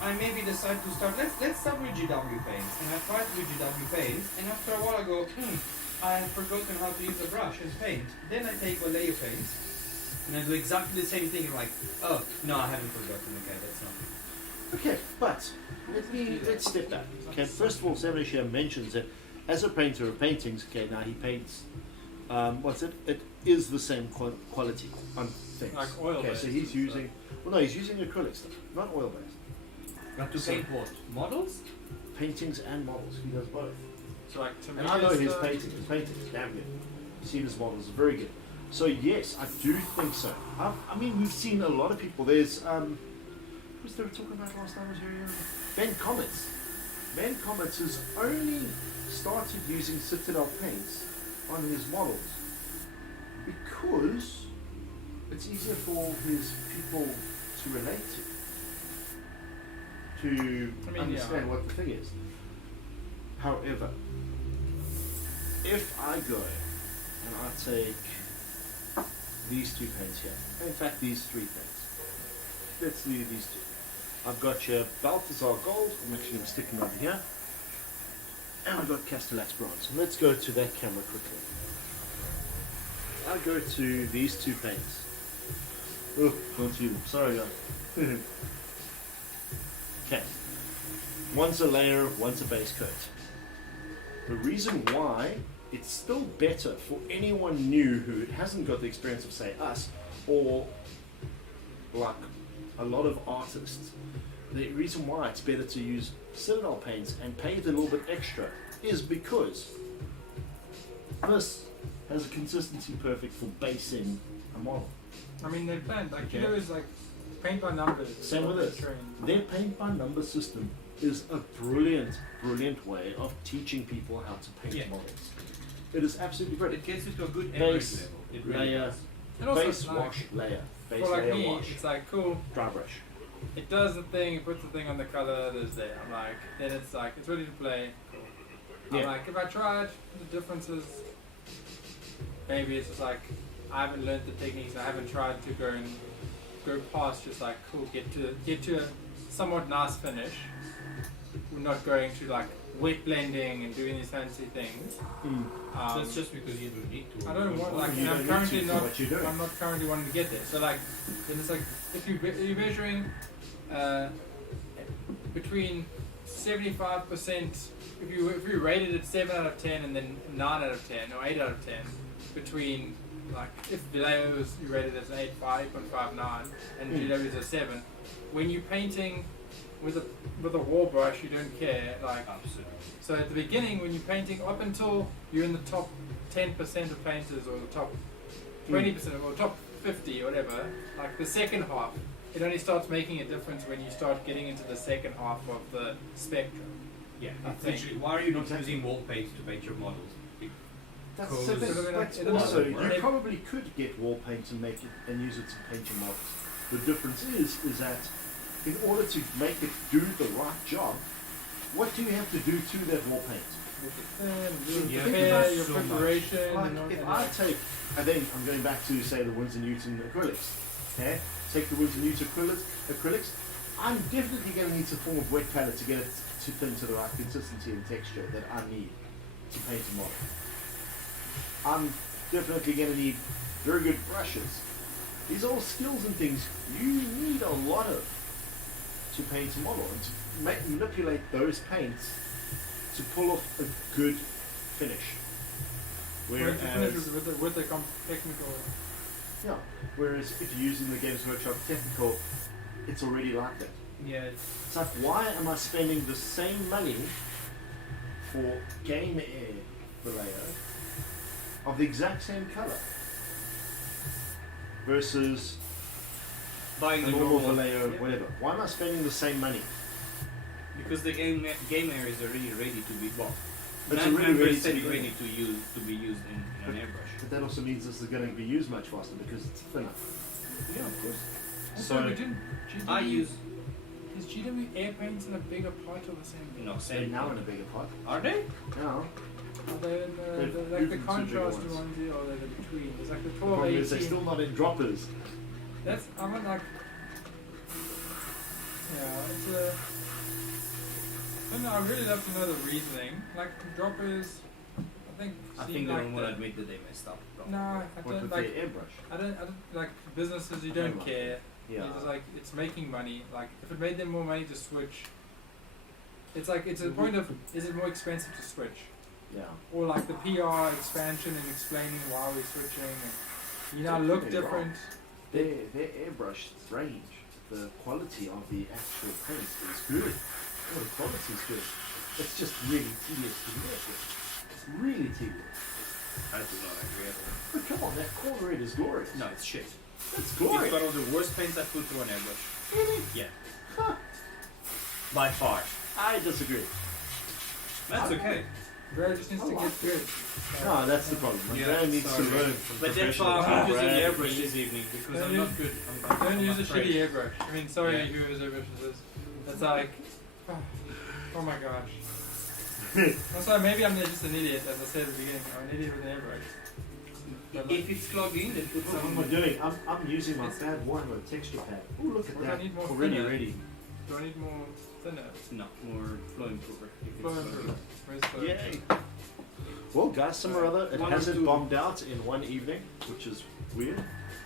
I maybe decide to start, let's start with GW paint. And I tried with GW paint, and after a while I go, I have forgotten how to use a brush and paint. Then I take Vallejo paint, and I do exactly the same thing, like, oh, no, I haven't forgotten, okay, that's not. Okay, but let's step back. Okay, first of all, Savage here mentions that as a painter of paintings, okay, now he paints. It is the same quality on things. Like oil Okay, based so he's and using. Well, no, he's using acrylic stuff, not oil based. Not to paint what? Models? Paintings and models. He does both. So like to me, And I know his it's, painting. His painting is damn good. You've seen his models, very good. So yes, I do think so. I mean, we've seen a lot of people. There's who was they talking about last time I was here? Ben Comets. Ben Comets has only started using Citadel paints on his models because it's easier for his people to relate to understand what the thing is. However, if I go and I take these two paints here, in fact these three paints, let's do these two. I've got your Balthazar Gold, I'm actually going to stick them over here, and I've got Castellax Bronze. And let's go to that camera quickly. I go to these two paints. Oh, don't see them, sorry guys. Okay, one's a layer, one's a base coat. The reason why it's still better for anyone new who hasn't got the experience of, say, us, or like a lot of artists, the reason why it's better to use Citadel paints and pay the little bit extra is because this has a consistency perfect for basing a model. I mean, they planned like Okay. you know, it's like paint by numbers. Same with this. Their paint by number system is a brilliant way of teaching people how to paint Yeah. models. It is absolutely brilliant. It gets you to a good Base, average level. It really layer, does. And also, base like, wash, layer, base For like layer me, wash, it's like cool. dry brush. It does the thing. It puts the thing on the color. There's there. I'm like, then it's like it's ready to play. Cool. Yeah. I'm like, if I tried the differences, maybe it's just like I haven't learned the techniques. I haven't tried to go past just like cool. Get to a somewhat nice finish. We're not going to like wet blending and doing these fancy things. So it's just because you don't need to. I don't want like, You and don't I'm need currently to for not. what you're doing. I'm not currently wanting to get there. So like, then it's like if you're measuring between 75%. If you rated it 7 out of 10 and then 9 out of 10 or 8 out of 10, between like if Vallejo is you rated as an 8.59 and GW is a 7, when you're painting with a wall brush, you don't care like. Absolutely. So at the beginning, when you're painting, up until you're in the top 10% of painters or the top 20% or top 50 or whatever, like the second half, it only starts making a difference when you start getting into the second half of the spectrum. Yeah. I It's think. literally, why are you not using wall paints to paint your models? That's Because- the thing. Sort of That's in a- also, in a- you probably could get wall paint and make it and use it to paint your models. The difference is that in order to make it do the right job, what do you have to do to that wall paint? Yeah, Prepare there's your so much. preparation. Like and all- if and I like- take, and then I'm going back to say the Winsor Newton acrylics. Okay, take the Winsor Newton acrylics. I'm definitely going to need some form of wet palette to get it to thin to the right consistency and texture that I need to paint a model. I'm definitely going to need very good brushes. These are all skills and things you need a lot of to paint a model and to manipulate those paints to pull off a good finish. Whereas Whereas, with the technical. yeah, whereas if you're using the Games Workshop technical, it's already like that. Yeah. It's like, why am I spending the same money for Game Air Vallejo of the exact same color versus Buying a the normal normal Vallejo, yeah. whatever? Why am I spending the same money? Because the game area is already ready to be well. It's Nine already members ready said to it's be ready to be used in an airbrush. But that also means this is going to be used much faster because it's thinner. Yeah, of course. Also, So- we didn't. GW, I use Is GW air paints in a bigger pot or the same thing? no They're same. now in a bigger pot. Are they? Now, Are they in They've the moved like the into bigger contrast ones. ones here, or they're the between? It's like the the 12, problem 18. is they're still not in droppers. That's I mean like. Yeah, it's a. I don't know. I'd really love to know the reasoning. Like droppers, I think. I seem think they like don't want to the- admit that they messed up. No, I What don't with like. their airbrush? I don't like businesses. You don't Right. care. Yeah. It's like it's making money. Like if it made them more money to switch, it's like it's a point of is it more expensive to switch, Yeah. or like the PR expansion and explaining why we're switching, and you now Don't look get me wrong. different. Their airbrush range, the quality of the actual paint is good. Oh, the quality is good. It's just really tedious to work with. Really tedious. I do not agree at all. But come on, that corner red is glorious. No, it's shit. It's It's glorious. one of the worst paints I've put through an airbrush. Really? Yeah. Huh. By far. I disagree. That's okay. Bro just needs to get good. No, that's the problem. Yeah, Andrea needs to sorry. learn from But that's professional why I'm using Brad. airbrush this evening because Don't I'm use- not good. Don't use a afraid. shitty airbrush. I mean, sorry Yeah. whoever's airbrush is. It's like, oh my gosh. Also, maybe I'm just an idiot, as I said at the beginning. I'm an idiot with an airbrush. But If it's clogged in, then put What some. am I doing? I'm using my bad Warhammer texture pad. Oh, look at What do I that. need more Already thinner? ready. Do I need more thinner? No, more flow improver. if it's Flow clogged in. improver. Where's flow Yay. improver? Well, guys, some or other, it One or hasn't two. bombed out in one evening, which is weird.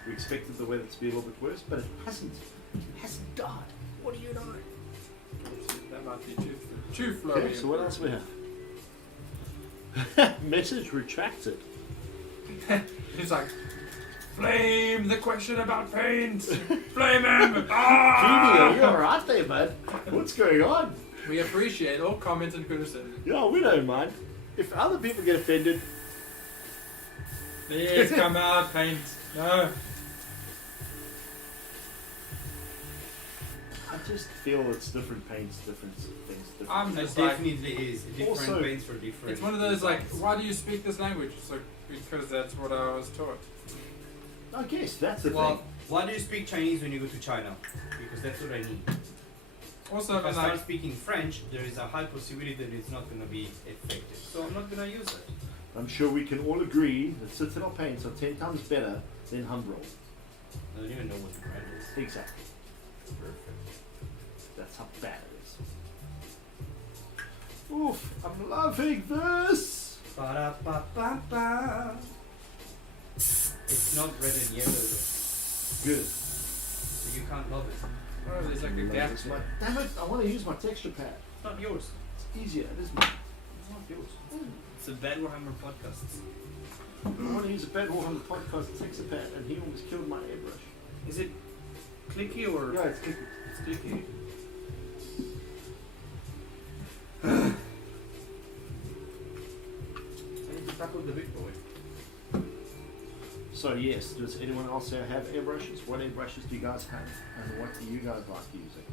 We expected the weather to be a little bit worse, but it hasn't. It hasn't died. What do you know? That might be too flowy. Okay, so what else we have? Message retracted. He's like, flame the question about paint. Flame him. Ah! Keely, are you alright there, bud? What's going on? We appreciate all comments and criticism. Yeah, we don't mind. If other people get offended, Please come out, paint. No. I just feel it's different paints, different things, different. I'm It just like, definitely is. Different Also, paints for different. it's one of those like, designs. why do you speak this language? It's like, because that's what I was taught. I guess that's the Well, thing. why do you speak Chinese when you go to China? Because that's what I need. Also, If I I'm start like, speaking French, there is a high possibility that it's not going to be effective. So I'm not going to use it. I'm sure we can all agree that Citadel paints are 10 times better than Humbrol. I don't even know what the brand is. Exactly. Perfect. That's how bad it is. Oof, I'm loving this! Ba-da-ba-ba-ba. It's not red and yellow though, Good. so you can't love it. oh, there's like a Love gap this there. one. Damn it, I want to use my texture pad. It's not yours. It's easier, it is mine. It's not yours. It's a Bad Warhammer podcast. I want to use a bed on the podcast texture pad, and he almost killed my airbrush. Is it clicky or? Yeah, it's kicking. It's clicky. I need to tackle the big boy. So yes, does anyone else here have airbrushes? What airbrushes do you guys have, and what do you guys like using?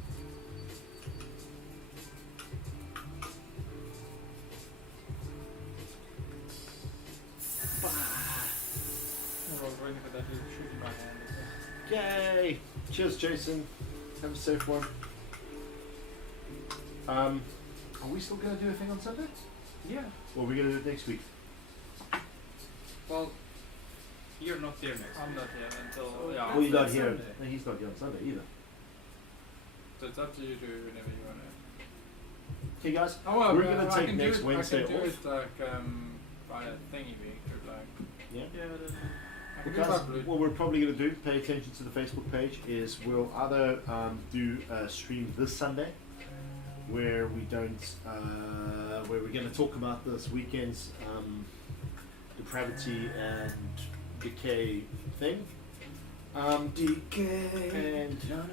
I was waiting for that to shoot in my hand. as well. Yay! Cheers, Jason. Have a safe one. Are we still gonna do a thing on Sunday? Yeah. Or are we gonna do it next week? Well, you're not there next. I'm not here until, So, yeah. Well, you're not that's here. Sunday. No, he's not here on Sunday either. So it's up to you to whenever you want to. Okay, guys. Oh, well, We're gonna I take can next do it, Wednesday I can do off. it like via thingy week or like. Yeah. Yeah, I can Well, do it by guys, blue. what we're probably going to do, pay attention to the Facebook page, is we'll either do a stream this Sunday where we don't, where we're going to talk about this weekend's depravity and decay thing. Decay. And No.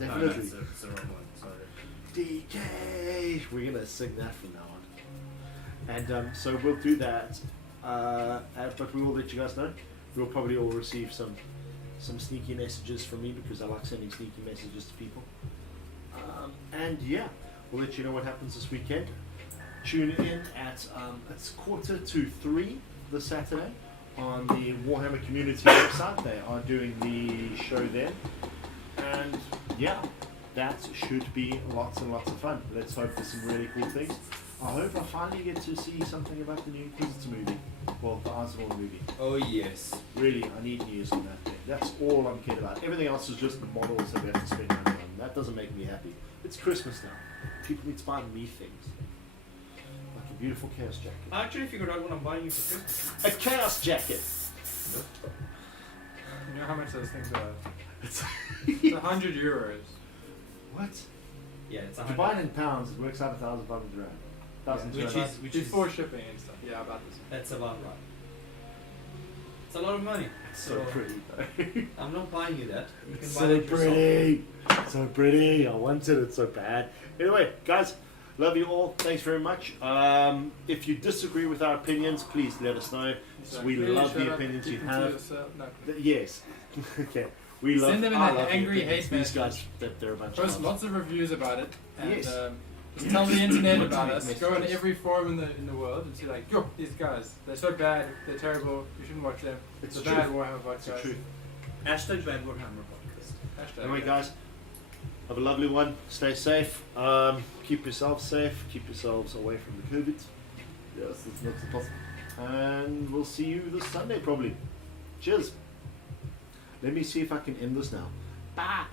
definitely That's the wrong one. Sorry. decay. We're going to sing that from now on. And so we'll do that. But we will let you guys know. We'll probably all receive some sneaky messages from me because I like sending sneaky messages to people. And yeah, we'll let you know what happens this weekend. Tune in at it's 2:45 this Saturday on the Warhammer community website. They are doing the show then, and yeah, that should be lots and lots of fun. Let's hope for some really cool things. I hope I finally get to see something about the new Inquisitor movie. Well, the Arsenal movie. Oh yes. Really, I need news on that thing. That's all I'm kidding about. Everything else is just the models that we have to spend money on. That doesn't make me happy. It's Christmas now. People need to buy me things. Like a beautiful chaos jacket. I actually figured out what I'm buying you for Christmas. A chaos jacket! You know how much those things are? It's It's 100 euros. what? Yeah, it's If you buy it in pounds, it works out 1,500 rand. Which is Before shipping and stuff. Yeah, about this. that's about right. It's a lot of money. so pretty though. I'm not buying you that. You can It's buy so that yourself. pretty. So pretty. I wanted it so bad. Anyway, guys, love you all. Thanks very much. If you disagree with our opinions, please let us know. So We really love shut the up, opinions keep you them to have. yourself. No. Yes. Okay. We love. Send them in I an love the angry opinions. hate These message. guys, they're a bunch Post of lots of reviews about it, and Yes. just tell the internet Lots about of us. messages. Go on every forum in the world and say like, yo, these guys, they're so bad, they're terrible. You shouldn't watch them. It's the true. bad Warhammer podcast. It's the truth. Hashtag Bad Warhammer Podcast. Hashtag. Anyway, guys, have a lovely one. Stay safe. Keep yourselves safe. Keep yourselves away from the COVID. Yes, as much as possible. And we'll see you this Sunday probably. Cheers. Let me see if I can end this now. Bye.